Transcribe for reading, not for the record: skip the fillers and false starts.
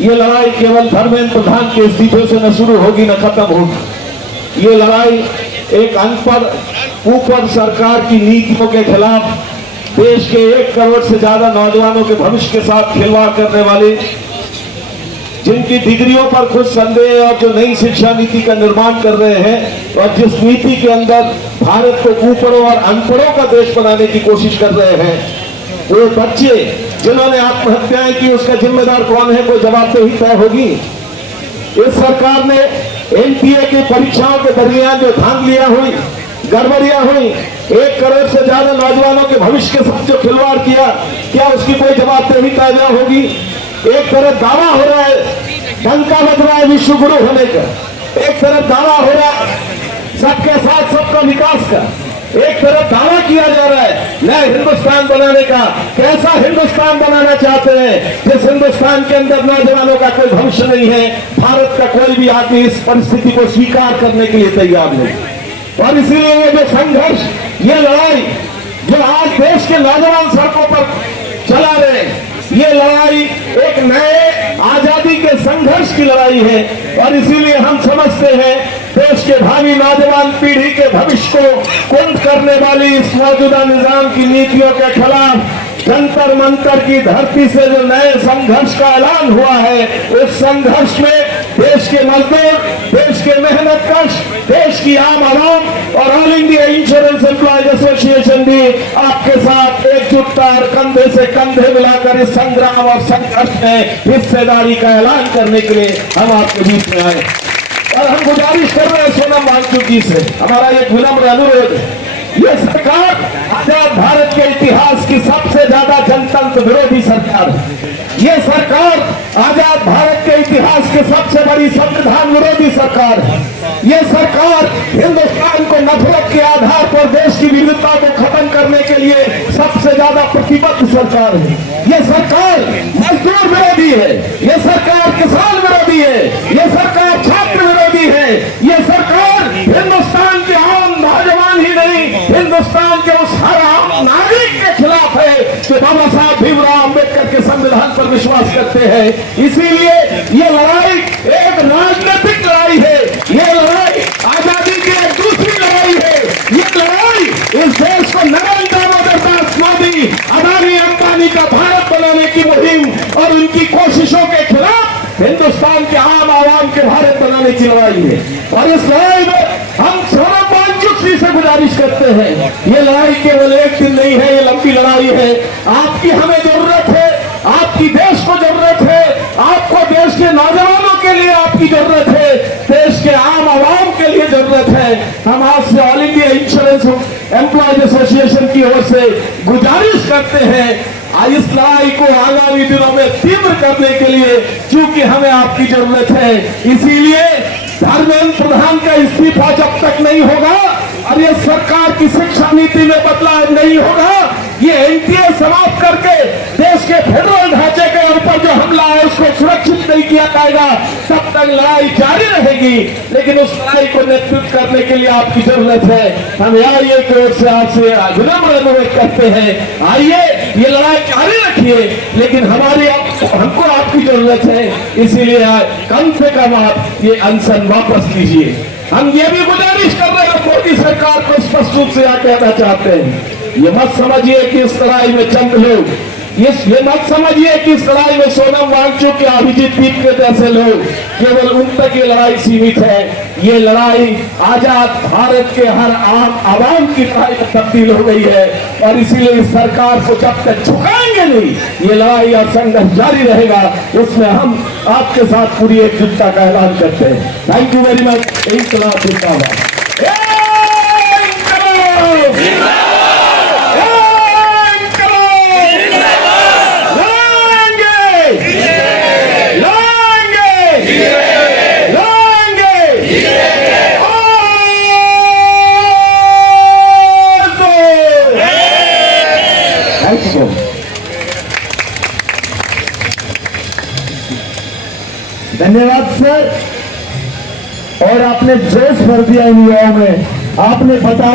ये लड़ाई केवल धर्मेंद्र प्रधान के इस्तीफे से न शुरू होगी न खत्म होगी। ये लड़ाई एक अनपढ़ ऊपर सरकार की नीतियों के खिलाफ, देश के 1 करोड़ से ज्यादा नौजवानों के भविष्य के साथ खिलवाड़ करने वाले, जिनकी डिग्रियों पर खुद संदेह और जो नई शिक्षा नीति का निर्माण कर रहे हैं और जिस नीति के अंदर भारत को ऊपरों और अनपढ़ों का देश बनाने की कोशिश कर रहे हैं, वो बच्चे जिन्होंने आत्महत्याएं की, उसका जिम्मेदार कौन है? कोई जवाबदेही तय होगी। इस सरकार ने एनटीए की परीक्षाओं के दरमियान जो धांधलियां हुई, गड़बड़ियां हुई, 1 करोड़ से ज्यादा नौजवानों के भविष्य के साथ जो खिलवाड़ किया, क्या उसकी कोई जवाबदेही तय न होगी? एक तरफ दावा हो रहा है, डंका बज रहा है विश्व गुरु होने का, एक तरफ दावा हो रहा है सबके साथ सबका विकास का, एक तरफ दावा किया जा रहा है नया हिंदुस्तान बनाने का। कैसा हिंदुस्तान बनाना चाहते हैं जिस हिंदुस्तान के अंदर नौजवानों का कोई भविष्य नहीं है? भारत का कोई भी आदमी इस परिस्थिति को स्वीकार करने के लिए तैयार नहीं। और इसीलिए ये जो संघर्ष, ये लड़ाई जो आज देश के नौजवान सड़कों पर चला रहे हैं, ये लड़ाई एक नए आजादी के संघर्ष की लड़ाई है। और इसीलिए हम समझते हैं देश के भावी नौजवान पीढ़ी के भविष्य को कुंठ करने वाली इस मौजूदा निजाम की नीतियों के खिलाफ जंतर मंतर की धरती से जो नए संघर्ष का ऐलान हुआ है, उस संघर्ष में देश के मजदूर, देश के मेहनतकश, देश की आम आवाम और all India insurance employees association भी आपके साथ एकजुटता और कंधे से कंधे मिलाकर इस संग्राम और संघर्ष में हिस्सेदारी का ऐलान करने के लिए हम आपके बीच में आए। और हम गुजारिश कर रहे हैं सोनम वांगचुक जी से, हमारा एक विनम्र अनुरोध है, ये सरकार आजाद भारत के इतिहास की सबसे ज्यादा जनतंत्र विरोधी सरकार है। ये सरकार आजाद भारत के इतिहास की सबसे बड़ी संविधान विरोधी सरकार है। ये सरकार हिंदुस्तान को नफरत के आधार पर देश की विविधता को खत्म करने के लिए सबसे ज्यादा प्रतिबद्ध सरकार है। ये सरकार मजदूर विरोधी है, ये सरकार किसान विरोधी है, ये सरकार छात्र विरोधी है, ये सरकार हिंदुस्तान के आम नौजवान ही नहीं, हिंदुस्तान के उस हर आम नागरिक के खिलाफ है जो बाबा साहब भीमराव अम्बेडकर के संविधान पर विश्वास करते हैं। इसीलिए ये लड़ाई एक राजनीतिक लड़ाई है, ये लड़ाई आजादी की एक दूसरी लड़ाई है। ये लड़ाई इस देश को नरेंद्र दामोदर मोदी, अदानी अंबानी का भारत बनाने की मुहिम और उनकी कोशिशों के खिलाफ हिंदुस्तान के आम आवाम के भारत बनाने की लड़ाई है। और इस लड़ाई में हम सोनम वांगचुक जी से गुजारिश करते हैं, ये लड़ाई केवल एक दिन नहीं है, ये लंबी लड़ाई है। आपकी हमें जरूरत है, आपकी देश को जरूरत है, आपको देश के नौजवानों के लिए आपकी जरूरत है, देश के आम आवाम के लिए जरूरत है। हम आज से all India insurance employees association की ओर से गुजारिश करते हैं इस लड़ाई को आगामी दिनों में तीव्र करने के लिए, क्योंकि हमें आपकी जरूरत है। इसीलिए धर्मेंद्र प्रधान का इस्तीफा जब तक नहीं होगा और ये सरकार की शिक्षा नीति में बदलाव नहीं होगा, ये एनटीए समाप्त करके देश के फेडरल ढांचे के ऊपर जो हमला है उसको सुरक्षित नहीं किया जाएगा, तब तक लड़ाई जारी रहेगी। लेकिन उस लड़ाई को नेतृत्व करने के लिए आपकी जरूरत है। हम आईए की ओर से आपसे विनम्र अनुरोध करते हैं, आइए ये लड़ाई जारी रखिए, लेकिन हमको आपकी जरूरत है। इसीलिए कम से कम आप ये अनशन वापस लीजिए। हम ये भी गुजारिश कर रहे हैं मोदी सरकार को स्पष्ट रूप से कहना चाहते हैं, ये मत समझिए कि इस लड़ाई में चंद लोग, ये मत समझिए कि इस लड़ाई में सोनम वांगचुक या अभिजीत दीप के जैसे लोग, केवल उन तक ये लड़ाई सीमित है। ये लड़ाई आजाद भारत के हर आम आवाम की लड़ाई में तब्दील हो गई है। और इसीलिए इस सरकार को जब तक झुकाएंगे नहीं, ये लड़ाई और संघर्ष जारी रहेगा। इसमें हम आपके साथ पूरी एकजुटता का ऐलान करते हैं। Thank you very much. इंकलाब जिंदाबाद। धन्यवाद सर। और आपने जोश भर दिया इन युवाओं में, आपने बता